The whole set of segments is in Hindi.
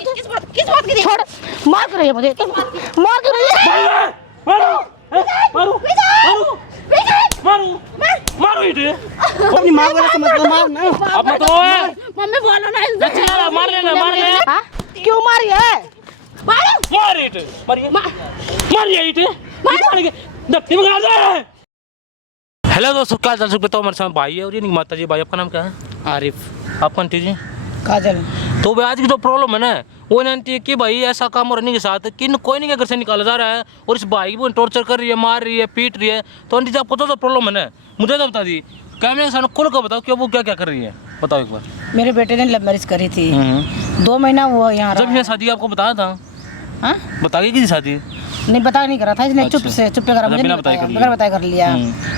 किस बात की छोड़, मार कर रही है मुझे, मार कर रही है। मारो मारो मारो मारो इटे अपनी माँ को समझ लो, मार ना। अब मत रो है मम्मी बोलो ना, चला मार ले हाँ? क्यों मारी है? मारो मार इटे मारिए इटे मारेंगे धक्के में गाल दे। हेलो दोस्तों, क्या चल सकते तो हमारे साथ भाई है और ये माता जी। भाई आपका नाम क्या है? आरिफ। आपका आंटी जी? काजल। तो भाई आज की जो प्रॉब्लम है ना वो आंटी कि भाई ऐसा काम हो रहा के साथ कि कोई नहीं घर से निकाला जा रहा है और इस भाई को टॉर्चर कर रही है, मार रही है, पीट रही है। तो आंटी जी आपको जो प्रॉब्लम है ना मुझे तो बता दी, कैमरे के सामने खुल कर बताओ कि वो क्या क्या कर रही है, बताओ एक बार। मेरे बेटे ने लव मैरिज करी थी, 2 महीना हुआ यहाँ जब ये शादी आपको बताया था? हाँ? बता गई शादी? नहीं बता नहीं करा था इसने। अच्छा। चुप करा, मुझे नहीं बताया, बगैर बताया कर लिया।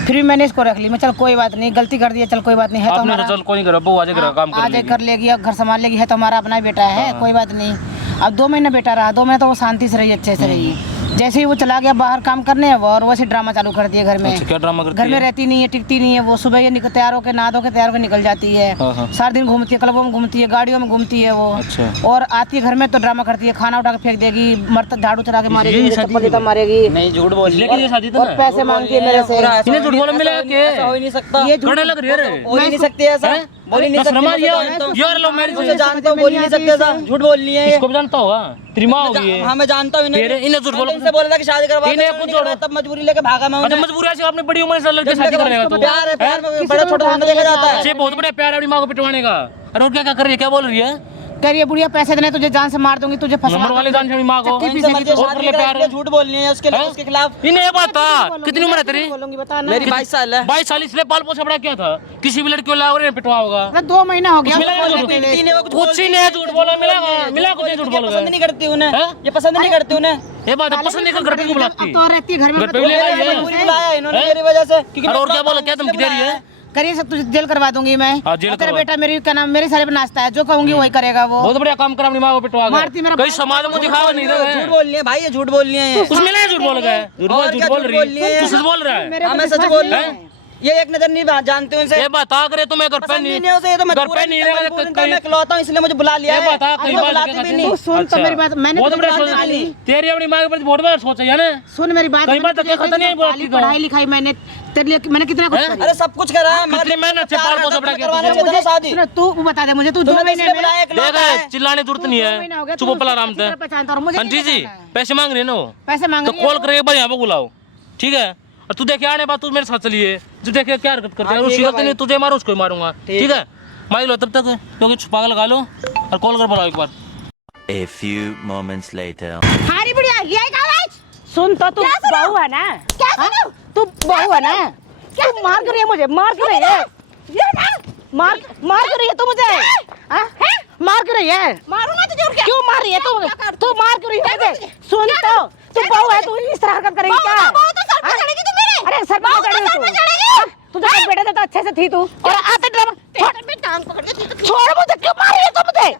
फिर भी मैंने इसको रख ली। मैं चल कोई बात नहीं, गलती कर दी है, चल कोई बात नहीं है तो आपने हमारा। तो चल कोई नहीं करा, वो आज काम कर लेगी, अब घर संभाल लेगी, है तो हमारा अपना बेटा है, कोई बात नहीं। अब 2 महीना बेटा रहा, 2 महीना तो वो शांति से रही, अच्छे से रही। जैसे ही वो चला गया बाहर काम करने और वैसे ड्रामा चालू कर दिया घर में। अच्छा, क्या ड्रामा करती घर में रहती नहीं है, टिकती नहीं है। वो सुबह ये तैयार होकर नहा धो के तैयार होकर निकल जाती है। सारा दिन घूमती है, क्लबों में घूमती है, गाड़ियों में घूमती है वो। अच्छा। और आती है घर में तो ड्रामा करती है, खाना उठा के फेंक देगी, मरता झाड़ू चला के मारेगी, चप्पल देता मारेगी। नहीं झूठ बोल रही लेकिन ये शादी तो और पैसे मांगती है मेरे से। इन्हें झूठ बोलने मिलेगा कि ऐसा हो ही नहीं सकता। ये गड़े लग रही है रे। हो ही नहीं सकती ऐसा, बोल ही नहीं सकती। यार लव मैरिज मुझे जानता हूँ, बोल ही नहीं सकते ऐसा, झूठ बोल रही है। इसको भी जानता होगा, तेरी माँ होगी ये। हाँ मैं जानता हूँ तेरे इन्हें झूठ बोलो। इनसे बोला था कि शादी करवा इन्हें कुछ जोड़ो। तब मजबूरी लेके भागा मैं। अच्छा मजबूरी है आपने बड़ी उम्र से लड़के शादी करने का तो प्यार है, प्यार में बड़ा छोटा होने देखा जाता है। अच्छे बहुत बड़े प्यार है अपनी माँ को पिटवाने का। अरे और क्या क्या कर रही है, क्या बोल रही है? कह रही है बुढ़िया पैसे देने तुझे जान से मार दूंगी, तुझे फंसा नंबर वाले जान अपनी माँ को झूठ बोलनी है उसके खिलाफ। इन्हें बता कितनी उम्र है तेरी? बोलूंगी, बता ना। मेरी 22 साल है। 22 साल। इसलिए पाल पोसा बड़ा क्या था? किसी भी लड़की को लाओ पिटवा होगा। 2 महीना हो गया। कुछ ही नहीं झूठ बोला, मिला कुछ झूठ बोला। पसंद नहीं करती उन्हें, ये पसंद नहीं करती उन्हें। ये बात है, पसंद नहीं कर घर पे क्यों बुलाती? तो रहती घर में घर पे भी ले आई है। बुलाया इन्होंने मेरी वजह से। अरे और क्या बोला, क्या धमकी दे रही है? करिए सब, तुझे जेल करवा दूंगी मैं। हाँ, जेल और तेरा करवा। बेटा मेरी क्या नाम मेरे सारे पे नाचता है, जो कहूंगी वही करेगा वो। बहुत बढ़िया काम करा अपनी माँ को पिटवा मारती के। मेरा कहीं समाज में दिखावा नहीं रहा झूठ बोल रही है भाई, ये झूठ बोल रही है। उसमें नहीं झूठ बोल गए, झूठ बोल रही है, तू सच बोल रहा है। हाँ मैं सच बोल रहा हूँ। ये एक नजर नहीं जानते उनसे। ये बता करे तुम्हें घर पे नहीं है उसे, ये तो घर पे नहीं रहेगा मैं इकलौता हूँ इसलिए मुझे बुला लिया है। ये बता कई बार बुलाती भी नहीं। तू सुन तो मेरी बात, मैंने बहुत तुझे बड़ा बात सोच निकाली। तेरी अपनी माँ के प्रति बहुत बड़ा सोच है ना। सुन मेरी बात, कई बार तो क्या खत्म नहीं बोलती तो। पढ़ाई लिखाई मैंने तेरे लिए मैंने कितना कुछ करी। अरे सब कुछ करा। कितनी मेहनत से पाल पोसा बड़ा करवाना किया चाहिए था शादी। सुन तू बता दे मुझे, तू 2 महीने में बुलाया देख चिल्लाने की जरूरत नहीं है, चुप पला आराम से। पहचानता और मुझे आंटी जी पैसे मांग रही है ना वो, पैसे मांग तो कॉल करे एक बार यहाँ पे बुलाओ, ठीक है? और तू देखे आने बात तू मेरे साथ चलिए, जो देखे क्या हरकत करता है, उसकी गलती नहीं, तुझे मारो उसको मारूंगा, ठीक है? मार लो तब तक, क्योंकि छुपा लगा लो और कॉल कर बुलाओ एक बार। A few moments later. हारी बुढ़िया ये क्या आवाज? सुन तो तू बहू है ना? क्या सुनो? तू बहू है ना? क्या मार कर रही है मुझे? मार कर रही है? मार कर रही है तू मुझे? हाँ? मार कर रही है? मारू ना तुझे और क्या? क्यों मार रही है तू? तू मार कर रही है मुझे? सुन तो तू बहू है, तू इस तरह हरकत करेगी क्या? अरे सर पे चढ़ेगी तू तो बेटे से तो अच्छे से थी तू, और आते ड्रामा छोड़ मुझे। क्यों मार रही है तू मुझे?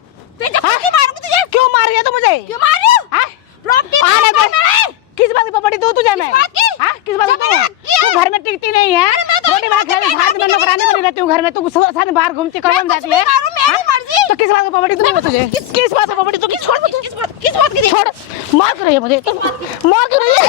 क्यों मार रही है तू मुझे? किस बात की पपड़ी दूं तुझे मैं? किस बात की? तू घर में टिकती नहीं है, रोटी बना खाने भात में नौकरानी बनी रहती हूँ घर में, तू साथ में बाहर घूमती कौन जाती है? तो किस बात की पपड़ी दूं तुझे? किस बात की पपड़ी तू? छोड़ मुझे, किस बात की? छोड़, मार कर रही है मुझे, मार कर रही है।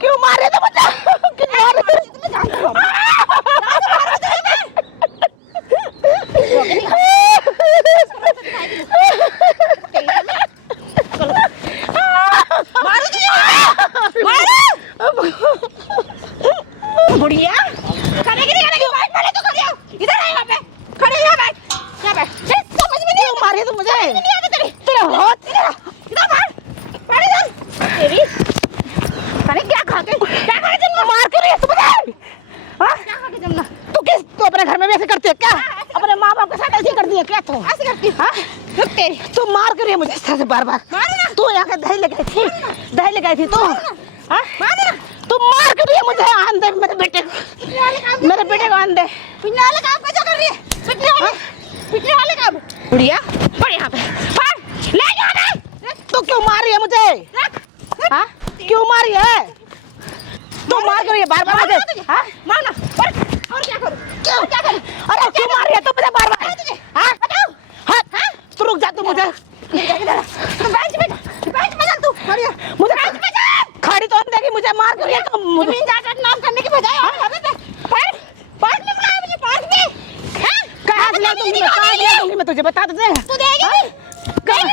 क्यों मार रहे थे बुढ़िया समझ में नहीं मारे तुम मुझे? तेरा हाथ क्या खा के मार के रही है तू मुझे? तू अपने घर में भी ऐसे करती है क्या? अपने माँ बाप के साथ ऐसे करती है क्या तू? ऐसे करती? तू मार कर रही है मुझे इस तरह से बार बार। तू यहाँ के दही लगाई थी, दही लगाई थी तू। हाँ? तू मार कर रही है मुझे। आन दे मेरे बेटे को, मेरे बेटे को आन दे। पिटने वाले काम कैसे कर रही है? पिटने वाले काम। बुढ़िया पड़ यहाँ पे, पड़ ले जाना। तू क्यों मार रही है मुझे? हाँ? क्यों मार रही है? तू मार कर रही है बार बार मुझे। हाँ? मारना और क्या करूं? क्यों? अरे क्यों मार रही है तू मुझे बार बार? हाँ? हाँ? तू रुक जा, तू मुझे बेंच पे चल तू। मुझे खड़ी तो नहीं देगी, मुझे मार कर रही है तो मुझे जमीन जाकर नाम करने की बजाय हमें पे पार्क में बुलाया मुझे, पार्क में। कहाँ से ले दूंगी मैं, कहाँ से ले दूंगी मैं तुझे बता दे। तू देगी कहाँ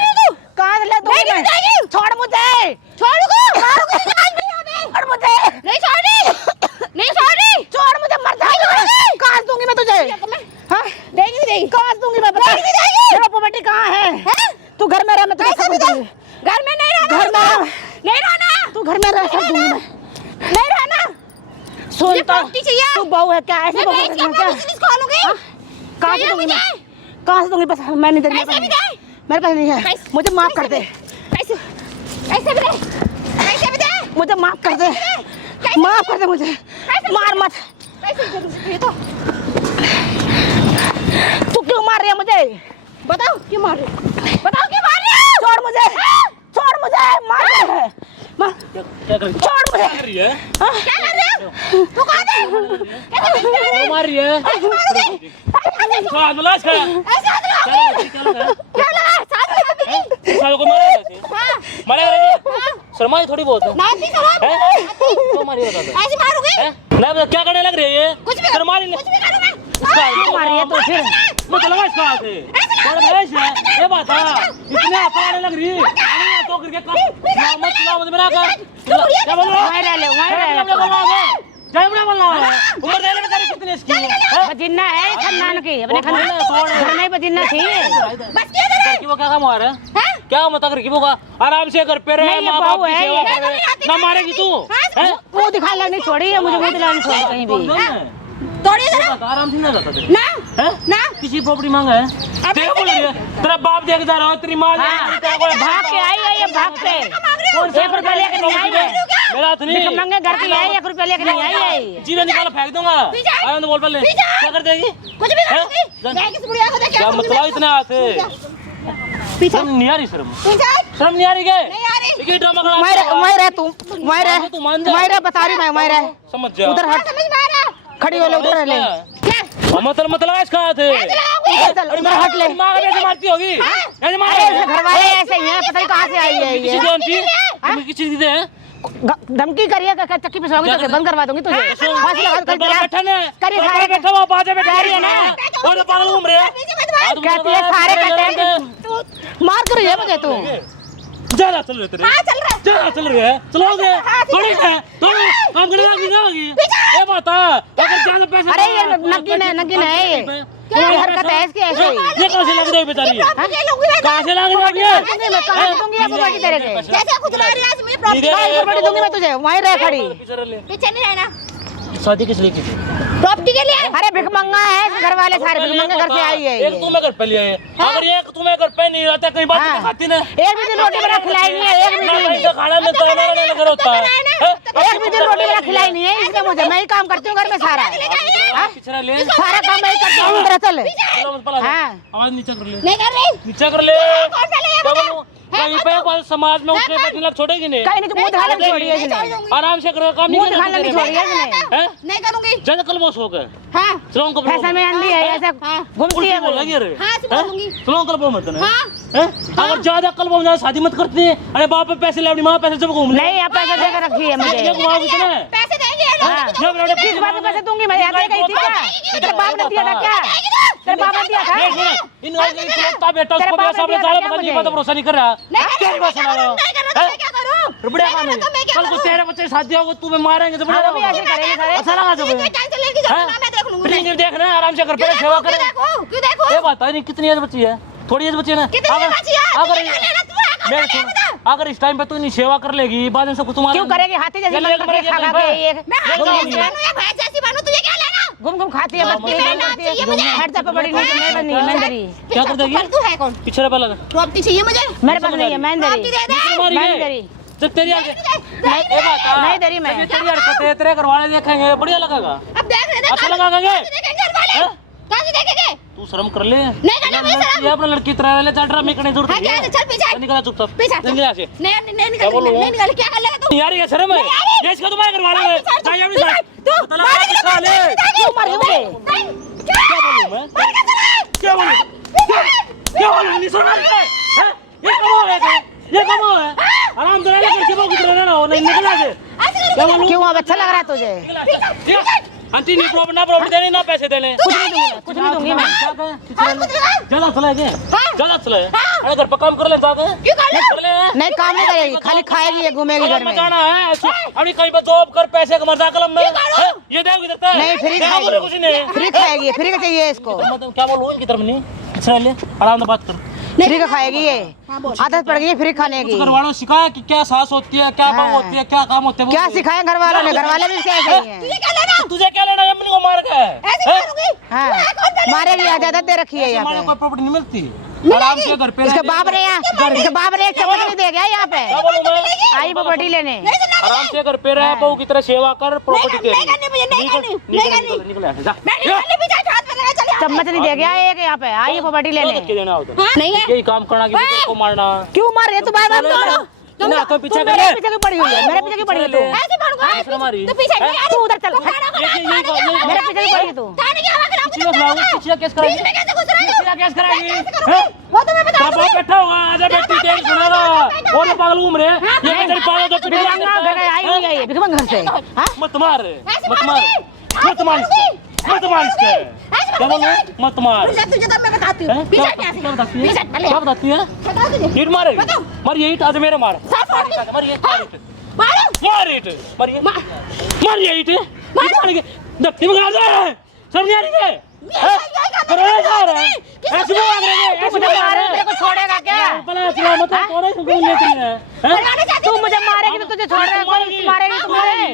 कहाँ से ले दूंगी मैं? छोड़ मुझे, छोड़ूंगा मारूंगा जान भी हमें। छोड़ मुझे, नहीं छोड़ी, नहीं छोड़ी। छोड़ मुझे, मर जाएगी। कहाँ से दूंगी मैं तुझे? हाँ? देगी नहीं देगी। कहाँ से दूंगी मैं बता? तेरा प्रॉपर्टी कहाँ है? तू घर में रह, मैं तुझे सब कुछ दूंगी। घर में नहीं रहना, घर में रह, नहीं रहना, तू घर में रह, सब दूंगी मैं। नहीं रहना। सुन मुझे तो, प्रॉपर्टी चाहिए। तू बहू है क्या? ऐसे मैं बहू बेच के है अपना क्या? बिजनेस खोलूंगी। कहाँ से दूंगी मैं? कहाँ से दूंगी? बस मैं नहीं दे रही, पैसे भी दे। मेरे पास नहीं है। पैसे- मुझे माफ कर दे, पैसे पैसे भी दे, पैसे भी दे, मुझे माफ कर दे, माफ कर दे मुझे, मार मत। पैसे जरूर चाहिए तो तू क्यों मार रही है मुझे? बताओ क्यों मार रही हो? बताओ क्यों मार रही हो? छोड़ मुझे, छोड़ मुझे, मार दे, क्या कर छोड़ मुझे। रही है? क्या कर रहे हो? तू कौन है? क्यों मार रही है? छोड़ हाथ मिला इसका। ऐसे हाथ लगाओ। क्या लगा? क्या लगा? साथ में हाथ लगी। सालों को मारा कैसे? हाँ, मारा कैसे? शर्माई थोड़ी बहुत है। नाती सलाम। हैं? क्यों मारी बता दो? ऐसे मारूंगी। हैं? ना बता, क्या करने लग रही है? कुछ भी शर्माई कुछ भी करूँ मैं। क्यों मार रही है तू फिर? मैं चला इसका हाथ से। और भैंस है, ये बात है। इतने हाथ लग रही है। अरे तो करके का मत चला मत मेरा का। क्या बोल रहा है? वहीं रह ले, वहीं रह ले। जय बड़ा बोल रहा है। उम्र दे लेने का कितने इसकी है? बजिन्ना है खानदान की, अपने खानदान घर में ही बजिन्ना चाहिए। बस क्या कर रहे घर की वो क्या काम आ रहा है? हैं? क्या मत कर की वो का आराम से घर पे रहे, नहीं, ये माँ बाप बहू की है, सेवा ये। करे। ना मारेगी तू हैं? मुंह दिखाने नहीं छोड़ी है मुझे, मुंह दिखाने नहीं छोड़ी कहीं भी। तोड़िए जरा। आराम से ना जाता तेरे ना हैं? ना किसी प्रॉपर्टी मांगा है? देख बोल रही है तेरा बाप देखता रहा, तेरी माँ हाँ, भाग के आई है ये, भाग के। 1 रुपया लेके नहीं आई है, मेरा हाथ नहीं। भिख मंगे घर की आई, 1 रुपया लेके नहीं आई है ये। जीवन निकाल फेंक दूंगा। आया तो बोल पहले क्या कर देगी? कुछ भी करूंगी। मैं किस बुढ़िया को देख क्या मतलब इतना हाथ है? शर्म नहीं आ रही? शर्म शर्म नहीं आ रही क्या? नहीं आ रही। ये ड्रामा करा वहीं रह तू, वहीं रह, तू मान जा। वहीं रह, बता रही मैं, वहीं रह। समझ जा। उधर हट, समझ में आ रहा। खड़ी हो ले, उधर रह ले। क्या? मतलब इसका हाथ है। चल, उधर हट ले। माँ कैसे मारती होगी? ऐसे मार अरे ऐसे घर वाले ऐसे ही हैं, पता नहीं कहाँ से आई है किसी ये। को आंटी तुम्हें किसी चीज दे हैं? धमकी करिए, चक्की पिसवाऊंगी तो बंद करवा दूंगी तुझे। फांसी लगा कर दिया। बैठा ना करिए बाहर सारे बैठा हुआ बाजा बैठा कह रही है ना। और पागल घूम रहे हैं। कहती है सारे कहते हैं कि मार कर रही है मुझे तू। ज्यादा चल रहे तेरे। हाँ चल रहा है। ज्यादा चल रहे हैं। चलोगे थोड़ी है थोड़ी काम करने लगी ना होगी। ये बता अगर ज्यादा पैसे अरे ये नगीन है ये हरकत है इसकी ऐसे ही। ये कहाँ से लग रही है बेचारी? कहाँ से लग रही है? मैं कहाँ से दूंगी ये प्रॉपर्टी तेरे के? जैसे खुद ला रही है आज मुझे प्रॉपर्टी प्रॉपर्टी दूंगी मैं तुझे, वहीं रह खड़ी। पीछे नहीं रहना। शादी किस लिए की थी? प्रॉपर्टी के लिए। अरे भिख मंगा है इस घर वाले, सारे भिख मंगे घर से आई है एक ये। तुम्हें घर पे लिया है। अगर एक तुम्हें घर पे नहीं रहता कहीं बात हाँ। खाती ना। एक भी दिन रोटी बना खिलाई नहीं है, एक भी दिन, पैसा खाना में तो ना लगा होता है। एक भी दिन रोटी बना खिलाई नहीं है इसने मुझे। मैं ही काम करती हूँ घर में सारा। हाँ? पिछड़ा ले सारा काम मैं ही करती हूँ, अंदर चल। चलो मत पला हाँ। आवाज नीचे कर ले नहीं कर रही। नीचे कर ले। कौन सा ले क्या बोलूं? कहीं पे कोई समाज में उठने बैठने लग छोड़ेगी नहीं। कहीं नहीं, मुंह दिखाने नहीं छोड़ी है इसने। आराम से करो काम मुंह नहीं दिखाने नहीं छोड़ी है इसने। हैं? नहीं करूंगी। ज्यादा कलमोश हो गए। हाँ चलो उनको फैशन में अंधी है, ऐसे घूमती उल्टी है बोल वो। लगी रे। हाँ ऐसे बोलूंगी। चलो कलबो मत ना। हाँ हैं? अगर ज्यादा कलबो में शादी मत करती है। अरे बाप पे पैसे ले अपनी माँ पैसे जब घूम ले। नहीं, अब पैसे देकर रखी है मुझे। ये घुमाओ कितने? पैसे देंगे ये लोग। हाँ। जब लौटे किस बात के पैसे दूंगी मैं? याद गई थी क्या? तेरे बाप ने दिया था क्या? तेरे बाप ने दिया था? ये सुन, इन गाइस का इतना बेटा तेरे उसको बाप भी ने सामने दिया सारा था पता नहीं क्या पता भरोसा नहीं कर रहा। क्या बात सुना रहा हो? नहीं कर रहा तो मैं क्या करूँ? रुपया काम है। तो मैं क्या कल को करूँ? तेरे बच्चे शादी होगा तुम्हें मारेंगे तो हाँ, वो भी बड़ा ऐसे करेंगे सारे। अच्छा लगा जब कोई टेंशन लेने की जरूरत नहीं, मैं देख लूंगी। प्लीज देखना आराम से घर पे सेवा करे। क्यों देखो? ये बात है नहीं कितनी एज बची है? थोड़ी एज बची है ना। कितनी एज बची है? अगर तुझे क्या लेना? तू आकर मेरे ले सुन, बता। अगर इस टाइम पे तू नहीं सेवा कर लेगी बाद में सब कुछ तुम्हारा क्यों करेगी? हाथी जैसी ये मत ले करके के खा खा के ये। मैं हाथी जैसी बनूं या भैंस जैसी बनूं, तुझे क्या लेना? घूम घूम खाती है बच्ची हट जा बड़ी नहीं मेहंदरी क्या कर देगी? तू है कौन? पीछे रह पहले रोपती चाहिए मुझे? मेरे पास नहीं है मेहंदरी मारी है मेहंदरी जब तेरी आगे नहीं दरी मैं तेरी हरकतें तेरे घर वाले देखेंगे बढ़िया लगेगा अब देख रहे अच्छा लगेगा देखेंगे घर वाले कहां से देखेंगे? तू शर्म कर ले नहीं करना मुझे शर्म। ये अपना लड़की तरह ले चल रहा मैं करने जरूरत हाँ, क्या है? चल पीछे हट। निकल चुपचाप पीछे हट। निकल यहाँ से नहीं निकल क्या कर लेगा तू? यार ये शर्म है ये इसका तुम्हारे घर वाले है जाइए अपनी साइड तू बता ले साले क्यों मारे मुझे क्या बोलूं मैं क्या बोलूं नहीं सुन रहा है ये कमो है आराम से रहना करके वो गुजर रहना हो नहीं निकल से क्या बोलूं क्यों अब अच्छा लग रहा है तुझे आंटी नहीं प्रॉपर्टी देने ना पैसे देने कुछ नहीं दूंगी मैं ज्यादा चला है ज्यादा चला है अरे घर पर काम कर ले जाके कर ले नहीं काम नहीं करेगी खाली खाएगी ये घूमेगी घर में मचाना है अभी कहीं पर जॉब कर पैसे कमा जा कलम में ये देख किधर है नहीं फ्री कुछ नहीं खाएगी फ्री खाएगी फ्री का चाहिए इसको मतलब क्या बोलूं इनकी तरफ नहीं अच्छा ले आराम से बात कर फ्री का खाएगी ये आदत पड़ गई है फ्री खाने की घर वालों सिखाया कि क्या सास होती है क्या बात होती है क्या काम होते हैं क्या सिखाए घर वालों ने घर वाले भी कैसे हैं तुझे क्या लेना अम्मी को मार के हाँ मारे भी आजाद दे रखी है यहाँ हमारे पे कोई प्रॉपर्टी नहीं मिलती आराम से घर पे इसके बाप ने इसके बाप ने एक चम्मच नहीं दे गया यहाँ पे क्या बोलूं मैं आई प्रॉपर्टी लेने आराम से घर पे रह बहू की तरह सेवा कर प्रॉपर्टी दे नहीं करनी मुझे नहीं करनी निकल यहाँ से जा मैं नहीं करनी पीछे हाथ में लगा चल चम्मच नहीं दे गया एक यहाँ पे आई प्रॉपर्टी लेने धक्के देना उधर नहीं है यही काम करना कि बेटे को मारना क्यों मार रही है तू बार बार ना तो पीछे कर मेरे ले पीछे क्यों पड़ी हुई है मेरे पीछे क्यों पड़ी है तू ऐसे मारूंगा दूसरा मारी तू पीछे नहीं तू उधर चल मेरे पीछे क्यों पड़ी है तू थाने की आवाज पिछला केस कराएगी मैं कैसे घुस रहा पिछला केस कराएगी वो तो मैं बता सब बैठा होगा आजा बेटी तेरी सुनेगा और ये पागल घूम रहे ये बेचारी पागल जो पिटी भिखमंगा घर आई हुई है ये भिखमंगा घर से हाँ मत मार इसके क्या बोलूं मत मार तुझे तो मैं बताती हूं पीछे कैसे क्या बताती है पीछे पहले क्या बताती है बता तुझे ईट मारे मार ये ईट आज मेरे मार मार ये मार ईट मार ये ईट मार के धक्के में गाल दे सब नहीं आ रही है करो जा रहा है ऐसे वो आ रहे हैं मुझे मारे तेरे को छोड़ेगा क्या पला चला मत थोड़ा ही सुकून लेती है तू मुझे मारेगी तो तुझे छोड़ रहा है मारेगी तो मारे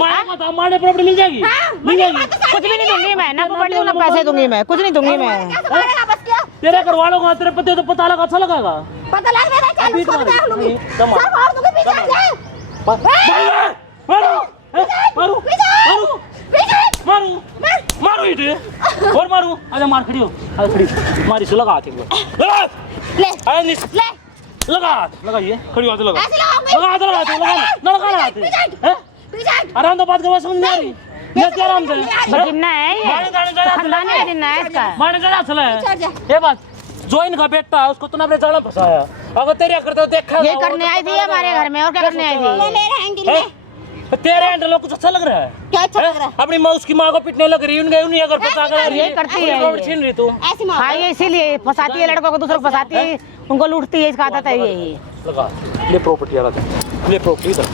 मारे मत मारने प्रॉपर्टी मिल जाएगी कुछ भी नहीं दूंगी मैं ना प्रॉपर्टी दूंगी ना पैसे दूंगी मैं कुछ नहीं दूंगी मैं बस क्या तेरे घर वालों को तेरे पति तो पता लगा अच्छा लगेगा पता लग रहा है चल उसको देख लूंगी सब और तुम्हें पीछे जा मारो मारो मारो मारू मारू इटे और मारू आजा मार खड़ी हो आजा खड़ी मारी से लगा हाथ एक बार ले आया निस ले लगा ये खड़ी हो लगा ऐसे लगाऊंगी लगा हैं पीछे आराम से बात करवा समझ नहीं आ रही ये क्या आराम से जिन्ना है ये खानदानी का जिन्ना है इसका मारने जरा चला है ये बात जो इनका बेटा है उसको तो ना अपने जाल फंसाया अगर तेरे करते देखा ये करने आई थी हमारे घर में और क्या करने आई थी मेरे हैंडल में तेरे हैंडल कुछ अच्छा लग रहा है क्या अच्छा लग रहा है अपनी माँ उसकी माँ को पिटने लग रही उनके उन्हीं अगर फंसा कर ये करती है प्रॉपर्टी छीन रही तू ऐसी माँ हाँ ये इसीलिए फंसाती है लड़कों को दूसरों को फंसाती है उनको लूटती है इसका आदत है यही लगा ले प्रॉपर्टी आ रहा ले प्रॉपर्टी इधर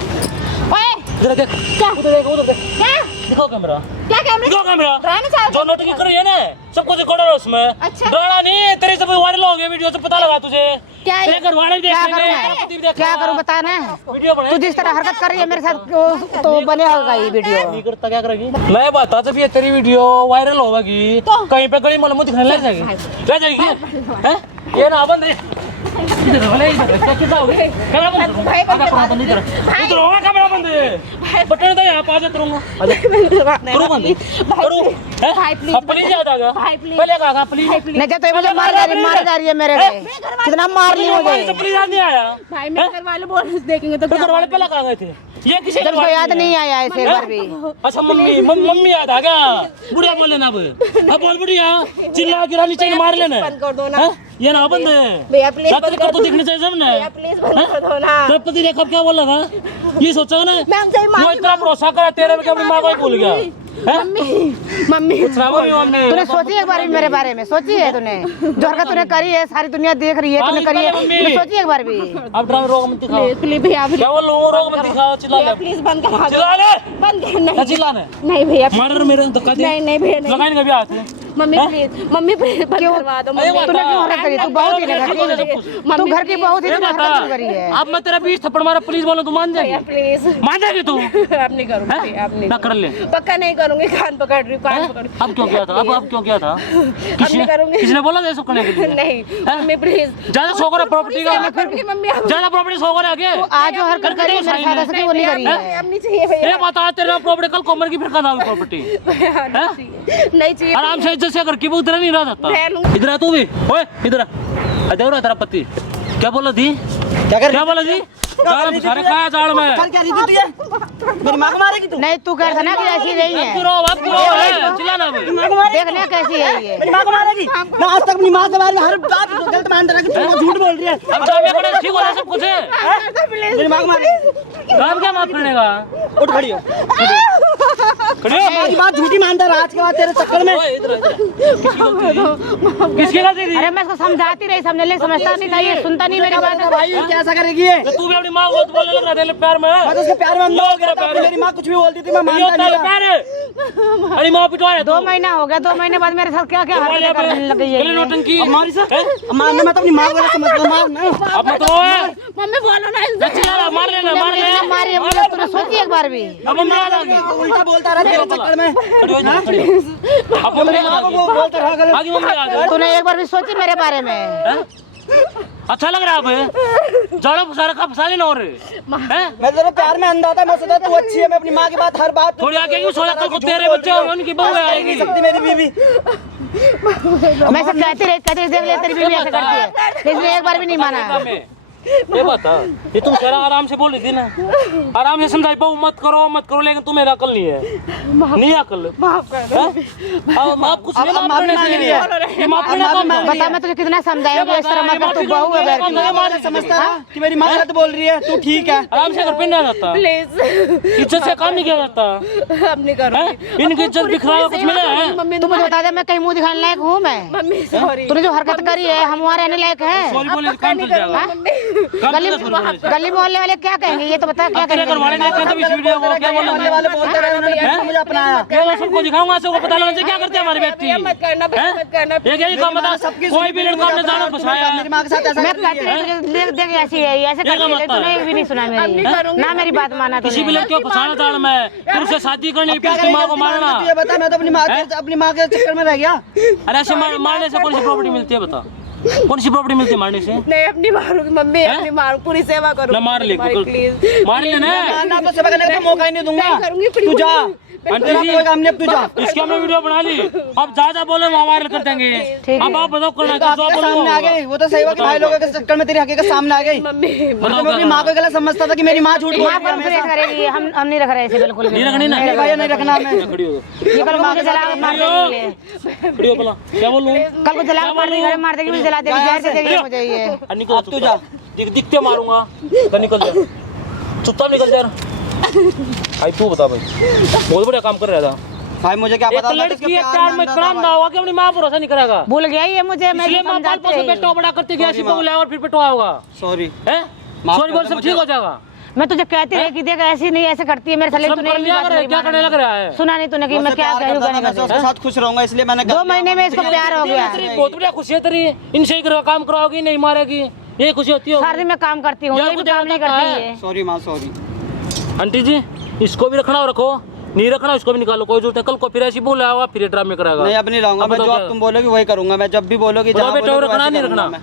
ओए इधर देख क्या उधर देख क्या दिखाओ कैमरा क्या कैमरे दिखाओ कैमरा रहने चाहिए जो नोटिंग कर रही है ना सबको रिकॉर्ड है उसमें अच्छा। डराना नहीं तेरे सब वायरल हो गया वीडियो से पता लगा तुझे क्या है? तेरे घर वाले भी क्या देख रहे हैं तेरा करूँ पति भी देख क्या रहा है। करूँ बता ना वीडियो बने तू जिस तरह हरकत कर रही है मेरे साथ तो बनेगा ये वीडियो नहीं करता क्या करेगी मैं बता जब ये तेरी वीडियो वायरल होगी कहीं पे गली मोहल्ले में दिखने लग जाएगी हैं ये ना बंद रे इधर वाले इधर क्या कितना हो गया कैमरा बंद इधर इधर होगा कैमरा बंद बटन दे यहां पास करूंगा करो बंद करो अब प्लीज आ जाएगा पहले कहा प्लीज नहीं तो मुझे मार जा रही है मेरे पे कितना मार ली मुझे प्लीज आ नहीं आया भाई मेरे घर वाले बोल देखेंगे तो तो घर वाले पहले कहाँ गए थे ये किसी जब को याद नहीं आया ऐसे एक बार भी अच्छा मम्मी याद आ गया बुढ़िया बोल लेना अब बोल बुढ़िया चिल्ला गिरा नीचे मार लेना बंद कर दो ना हैं? ये ना बंद भैया प्लीज है तेरे को दिखने चाहिए सब भैया ना प्लीज बंद कर दो ना तेरे पति देखा क्या बोला था ये सोचा ना मैं हमसे ही वो मांगी इतना भरोसा करा तेरे में अपनी माँ को ही भूल गया मम्मी मम्मी तूने सोची एक बार भी मेरे बारे में सोची है तूने जो हरकत तूने करी है सारी दुनिया देख रही है तूने करी है तूने सोची एक बार भी अब ड्रामा रोग मत दिखाओ प्लीज भैया क्या बोल रोग मत दिखाओ चिल्ला ले प्लीज बंद करा दो चिल्ला ले बंद कर नहीं चिल्लाने नहीं भैया मर्डर मेरे धक्का दे नहीं भैया नहीं लगाएंगे भी हाथ मम्मी प्लीज, मम्मी प्लीज बंद करवा दो मम्मी। तूने क्यों हरकत करी? तू बहुत ही घर की, तू घर की बहुत ही तूने हरकत क्यों करी है? अब मैं तेरा 20 थप्पड़ मारा, प्लीज बोलो तू मान जाएगी? प्लीज मान जाएगी तू? अब नहीं करूंगी, अब नहीं ना कर ले। पक्का नहीं करूंगी, कान पकड़ रही हूँ, कान पकड़ रही अब क्यों किया था? अब क्यों किया था? नहीं करूंगी। किसने बोला था ऐसा करने के लिए? हूँ। नहीं मम्मी प्लीज, ज्यादा शौक है प्रॉपर्टी का, मम्मी अब ज्यादा प्रॉपर्टी शौक है आगे। आज जो हरकत करी मेरे साथ ऐसे क्यों नहीं करी है? अब नहीं चाहिए भैया, ये बता तेरे नाम प्रॉपर्टी कल कोमर की फिर कहा प्रॉपर्टी नहीं चाहिए। आराम से इज्जत से अगर की इधर नहीं रह सकता। मैं लूंगी। इधर आ तू भी, ओए इधर आ, देवरा तेरा पति क्या बोला थी? क्या बोला जी? जाल सारे खाया जाल में। कल क्या रही थी तू? मेरी माँ को मारेगी तू? नहीं तू कह रहा था ना कि ऐसी नहीं अब है, क्यों है? चिल्लाना भाई। देखना कैसी है ये। मेरी माँ को मारेगी? मैं आज तक अपनी माँ के बारे में हर बात गलत मान रहा कि तू झूठ बोल रही है। अब जामिया पड़े ठीक हो रहा है सब कुछ है। मेरी माँ को मारेगी? काम क्या माफ करने का? उठ खड़ी हो। खड़े हो। माँ की बात झूठी मानता रहा आज के बाद तेरे चक्कर में। ओए, इधर आ, किसकी गलती थी? अरे मैं इसको समझाती रही, समझने ले समझता नहीं था, ये सुनता नहीं मेरी बात। भाई कैसा करेगी ये? तो तू भी अपनी माँ को बोलने लग रहा था प्यार में। मैं तो उसके प्यार में अंधा हो गया था। मेरी माँ कुछ भी बोलती थी मैं मानता नहीं था। प्यार है। अरे माँ पिटवाया 2 महीना हो गया, 2 महीने बाद मेरे साथ क्या क्या हरकतें करने लग गई है ये। नौटंकी। अब मारी सर, अब मारना मैं तो अपनी माँ को ना समझता मार ना। अब मत रो है। मम्मी बोलो ना इनसे। चिल्ला मार लेना मार तूने लेना। मारी है मुझे, तूने सोची एक बार भी? अब हम याद आ गई। उल्टा बोलता रहा तेरे चक्कर में। खड़ी हो जा, खड़ी हो। अब मम्मी माँ को वो बोलता रहा गलत। आगे मम्मी आ गई। तूने एक बार भी सोची मेरे बारे में? अच्छा लग रहा है अब जड़ा फसा रखा, फसा लेना और हैं? मैं तेरे प्यार में अंधा था, मैं सोचा तू अच्छी है, मैं अपनी माँ की बात हर बात थोड़ी आगे क्यों सोचा? कल को तेरे बच्चे होंगे, उनकी बहू आएगी। नहीं सकती मेरी बीवी। मैं सब कहती रही देख ले तेरी बीवी ऐसे करती है, इसलिए एक बार भी नहीं माना। ये बता, ये तुम सारा आराम से बोल रही थी ना, आराम से समझाई बहू मत करो, लेकिन तुम्हें अकल नहीं है, नहीं अकल। माफ कर दो। अब माफ कुछ नहीं, माफ करने से नहीं है, ये माफ करने का काम है। बता मैं तुझे कितना समझाऊंगी, इस तरह मत कर, तू बहू है घर की। समझता था कि मेरी माँ गलत बोल रही है, तू ठीक है। आराम से घर पे नहीं आ जाता, प्लीज इज्जत से काम नहीं किया जाता। अब नहीं करूंगी। इनकी इज्जत दिखा कुछ मिला है? मम्मी तू मुझे बता दे, मैं कहीं मुंह दिखाने लायक हूँ मैं? Mummy sorry. तूने जो हरकत करी है हम वहाँ रहने लायक है? सॉरी बोले तो काम चल जाएगा। गली मोहल्ले वाले क्या कहेंगे ये तो बता, क्या तेरे घर वाले कहेंगे? ने कहते इस वीडियो को क्या बोला? मोहल्ले वाले बोलते रहे, उन्होंने फिर मुझे अपनाया। ये सबको दिखाऊंगा, सबको पता लगना चाहिए क्या करते हैं हमारे व्यक्ति। मत करना भैया, मत करना। ये यही काम बता, कोई भी लड़का अपने जाना फंसाया। मेरी माँ के साथ ऐसा मैं कर कहती रही है। हूँ तुझे देख ऐसी है, ऐसे करती है, लेकिन तूने एक भी नहीं सुना मेरी, ना मेरी बात माना किसी भी तूने। लड़की को फंसाना जान में, फिर उससे शादी करनी, फिर क्या उसकी माँ को करेगा? मारना। तू ये बता, मैं तो अपनी माँ के चक्कर में रह गया। अरे ऐसे मारने से कौन सी प्रॉपर्टी मिलती है बता? कौन सी प्रॉपर्टी मिलती है मारने से? नहीं अपनी मारूंगी मम्मी, अपनी मारू, पूरी सेवा करो। ना मार ले, प्लीज मार ले ना। ना तो सेवा करने का मौका ही नहीं दूंगा। नहीं करूंगी, तू जा, आंटी तेरा जी, कोई काम नहीं, अब तू जा। इसकी हमने वीडियो बना ली, अब ज्यादा बोले हम वायरल कर देंगे। अब आप बताओ करना क्या, जो हकीकत बोलो सामने आ गई। वो तो सही हुआ कि भाई लोगों के चक्कर में तेरी हकीकत सामने आ गई। मम्मी मैं तो अपनी माँ को गलत समझता था कि मेरी माँ झूठ बोल माँ रही है कौन हमेशा। प्रेस करेगी? हम नहीं रख रहे ऐसे बिल्कुल भी। नहीं रखनी ना। नहीं भैया, नहीं रखना हमें। खड़ी हो, ये कल को मुझे जला के मार देगी, खड़ी हो बोला, क्या बोलूं? कल को जला के मार देगी, घर में मार देगी, मुझे जला देगी, जहर से देगी मुझे ये। निकल अब तू जा। दिखते मारूंगा, तो निकल जा, चुपचाप निकल जा। भाई तू बता भाई, बहुत बढ़िया काम कर रहा था भाई, मुझे क्या एक पता था लड़की इसके है, प्यार प्यार में में अंधा था काम ना भाई। होगा कि अपनी माँ भरोसा नहीं करेगा। भूल गया ये मुझे, मैं इसलिए जो माँ पाल समझाती से रही। बेटा बड़ा करते गया, सॉरी इसी को माँ। बुलाया और फिर पिटवाया होगा। सॉरी। हैं? माफ सॉरी कर बोल, दो सब मुझे। ठीक हो जाएगा। मैं तुझे कहती रही कि देख ऐसी नहीं, ऐसे करती है मेरे साले, शर्म तूने कर एक भी लिया बात कर, नहीं क्या करने लग मानी। रहा है? सुना नहीं तूने कि मैं मुझसे क्या प्यार कहूँ करता था, कहने मैं का? उसके साथ खुश रहूंगा, इसलिए मैंने 2 महीने में इसको प्यार हो गया। बहुत बढ़िया खुशी है तेरी, इनसे ही काम कराओगी, नहीं मारेगी, यही खुशी होती है। सारा दिन मैं काम करती हूँ, यार, ये भी मुझे काम नहीं पता करती है। है। सॉरी माँ, सॉरी। आंटी जी, इसको भी रखना और रखो, नहीं रखना इसको भी निकालो, कोई जरूरत है। कल को फिर ऐसी बोला होगा, फिर ये ड्रामे कराएगा। नहीं, अब नहीं रहूंगा अब मैं, बताओ जो क्या? अब तुम बोलोगी वही करूंगा मैं, जब भी बोलोगी बोलो जहाँ बेटा, बोलोगी रखना वैसे नहीं करूंगा रखना। मैं।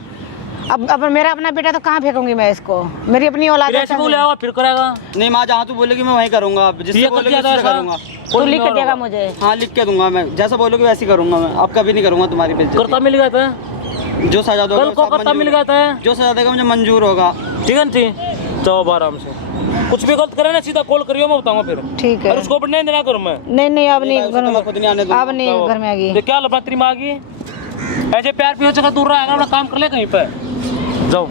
अब मेरा अपना बेटा तो कहाँ फेंकूंगी मैं इसको? मेरी अपनी औलाद फिर है, ऐसी बोला होगा, फिर कराएगा। नहीं माँ, जहाँ तू बोलेगी मैं वही करूंगा, अब जिससे ये बोलोगी क्या था उससे ऐसा? करूंगा। तू लिख के देगा मुझे। हाँ, लिख के दूंगा मैं, जैसा बोलोगी वैसे करूंगा मैं, अब कभी नहीं करूंगा तुम्हारी करता बेइज्जती। मिल गया था, जो सजा दोगे कल को वो सब करता मिल मंजूर गया है। था, जो सजा देगा मुझे मंजूर होगा। ठीक है ना? ठीक, जाओ आराम से, कुछ भी गलत करे ना सीधा कॉल करियो, मैं बताऊंगा फिर। ठीक और है। उसको नहीं देना करूँ मैं। नहीं अब नहीं भाई, घर उसको में, मैं खुद नहीं आने दूंगा। अब नहीं घर में आ गई। तो क्या लपा तेरी माँ की? ऐसे प्यार पियो जगह दूर रहेगा, अपना काम कर ले कहीं पे, जाओ।